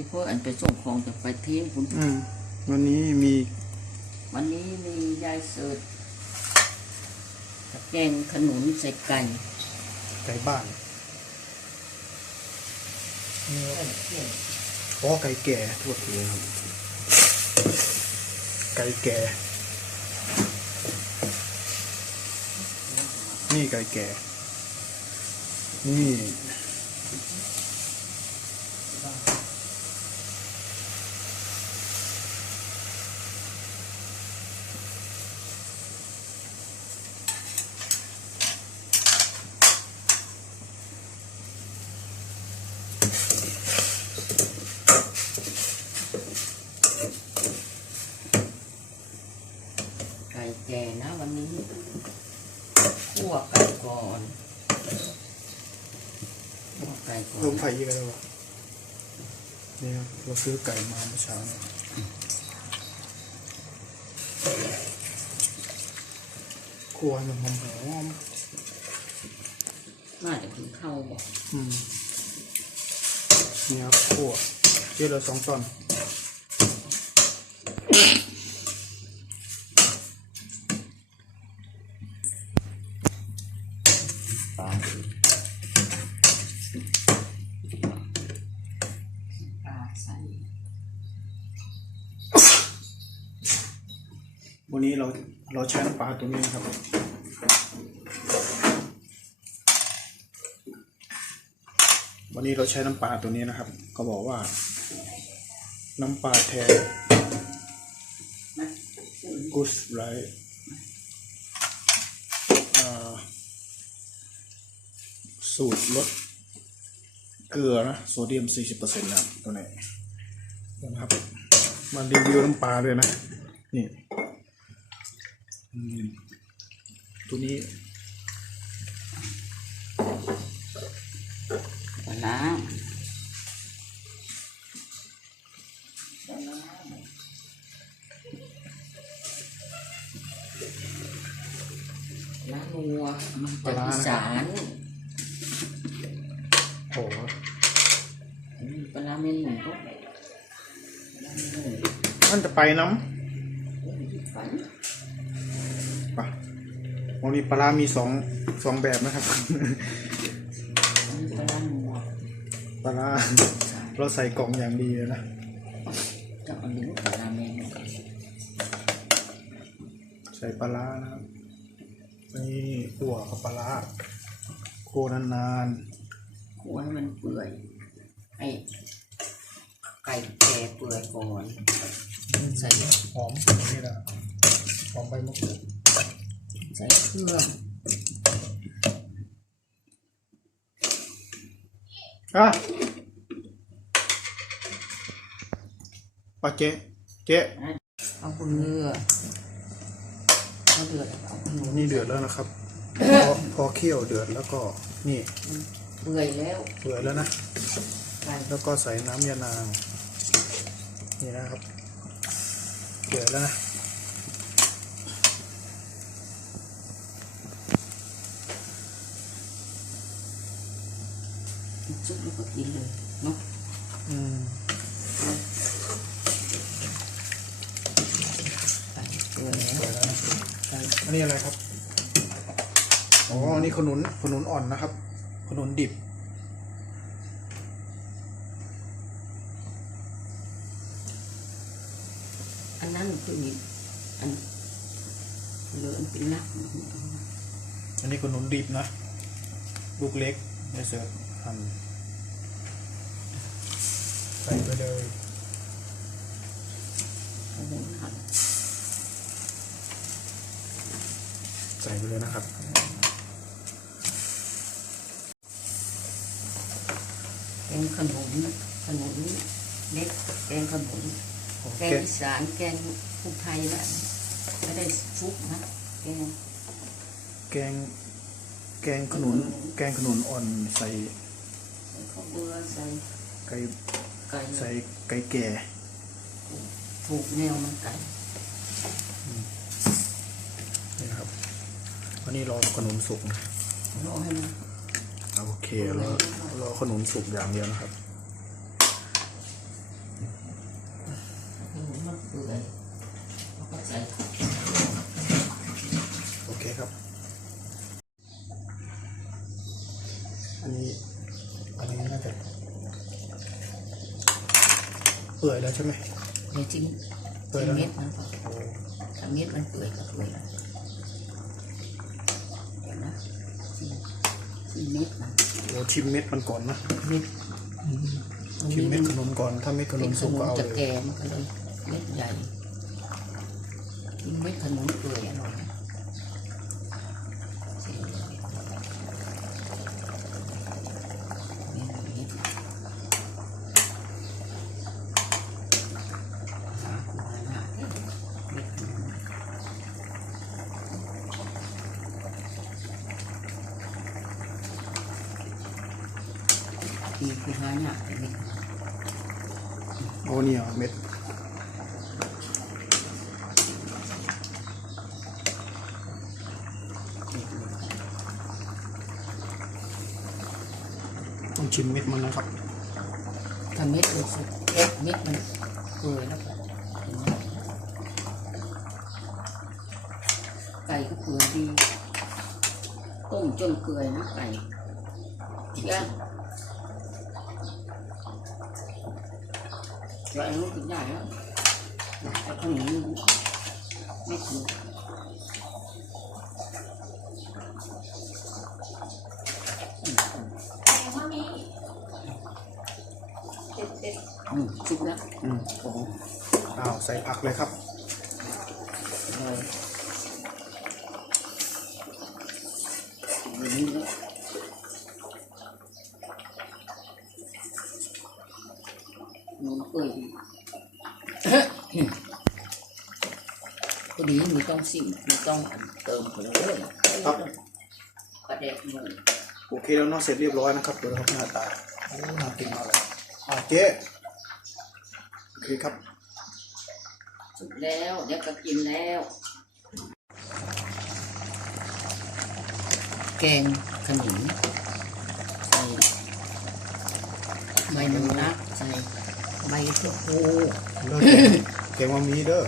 อ้พวกอันไปส่งของจากไปเที่ยงคุณอืมวันนี้มีวันนี้มียายเสิร์ชกับแกงขนุนใส่ไก่ไก่บ้านนี่อ๋อไก่แก่โทษทีครับ ไก่แก่ นี่ไก่แก่ นี่ ไก่แก่นะวันนี้คั่วไก่ก่อนคั่วไก่ก่อลนงไฟยี่กันเลยวะเนี่ยเราซื้อไก่มาเมื่อเช้าเนี่ยครัวมันหอมหอมน่าจะถึงเข้าบอกๆอืมเนี่ยครับคั่วเจ๊เหลือสองตอน วันนี้เราเราใช้น้ำปลาตัวนี้นะครับ วันนี้เราใช้น้ำปลาตัวนี้นะครับ ก็บอกว่า น้ำปลาแท้นกุสไรสูตรลดเกลือนะโซเดียม 40%นะครับตัวนี้นะครับ มารีวิวน้ำปลาด้วยนะ นี่ ตัวนี้ปลาร้าล้างนัวมันจากอีสานโอ้โหปลาร้าเมนูก็มันจะไปน้ฝั วันนี้ปลาร้ามีสองสองแบบนะครับ ปลาร้านัวปลาร้าเราใส่กล่องอย่างดีเลยนะกับอันนี้ปลาร้าเมนูใส่ปลาร้านะครับนี่ขั่วกับปลาร้าโคานานคั่วให้มันเปื่อยให้ไก่แก่เปื่อยก่อนๆใส่หอมนี่นะหอมใบมะกรูดใส่เครื่องอะปลาเจ๊เจ๊เอาเบื่อเอาเดือดเอาขนมนี่เดือดแล้วนะครับ พอพอเคี่ยวเดือดแล้วก็นี่เปื่อยแล้วเดือดแล้วนะไก่แล้วก็ใส่น้ำยานาง นี่นะครับเดือดแล้วนะ แล้วก็กินเลยเนาะอืมไก่เปื่อยแล้วเดือดแล้วนะไก่อันนี้อะไรครับ อ๋อ อันนี่ขนุน ขนุนอ่อนนะครับ ขนุนดิบ อันนั้นคือมีอันเหลืออันเป็นนักอันนี้ขนุนดิบนะ ลูกเล็กเดี๋ยวเสือหั่น ใส่ไปเลยเอาหมูหันใส่ไปเลยนะครับ แกงขนุนขนุนเล็กแกงขนุนโอแกเคงอีสานแกงภูไทยนะไม่ได้ซุปนะแกงแกงแกงขนุน แกงขนุนอ่อนใส่ใส่ข้าวเบื่อใส่ไก่ ไก่ใส่ไก่แก่ถูกแนวมันไก่นี่นะครับอันนี้รอขนุนสุกนะรอให้มันโอเครอรอขนุนสุกอย่างเดียวนะครับ เปื่อยแล้วใช่ไหมเดี๋ยวจิ้มเปื่อยจิ้มแล้วเม็ดมันก่อนถ้าเม็ดมันเปื่อยก็เปื่อยแล้วเดี๋ยวนะจิ้มจิ้มเม็ดมันโอ้ชิมเม็ดมันก่อนนะเม็ดชิมเม็ดขนมก่อนถ้าเม็ดขนเม็มดขสุกนก็มเอาจะเลยแก่มันก็เลยเม็ดใหญ่กินเม็ดขนมเปื่อยอร่อยนะจิ้มเม็ดเม็ดหาหัวหน้าเม็ดขนม ดีคือหาหนักแต่ไม่โอ้เนี่ยเม็ดต้องชิมเม็ดมันนะครับถ้าเม็ดมันสุกเอ๊ะเม็ดมันเปื่อยแล้วก็เห็นไหมไก่ก็เปื่อยดีต้มจนเปื่อยนะไก่ย่าง เดี๋ยวไอ้ลูกกินได้แล้วแต่ข้างนี้ไม่ถึงอืมสุกแล้วอืมโอ้โหอ้าวใส่ผักเลยครับเลยอย่างนี้แล้วนม เปื่อยดีพอดีมีต้องสิ่งมีต้องเติมผงเลยครับประเด็กหมูโอเคแล้วเนาะเสร็จเรียบร้อยนะครับเดี๋ยวเราหน้าตาโอ้น่ากินมากเลยอ่าเจ๊โอเคครับสุกแล้วเดี๋ยวก็กินแล้ว แกงขนุนใส่ใบมะนักใส่ ใบชะพูเลิศแกงว่ามีเด้อ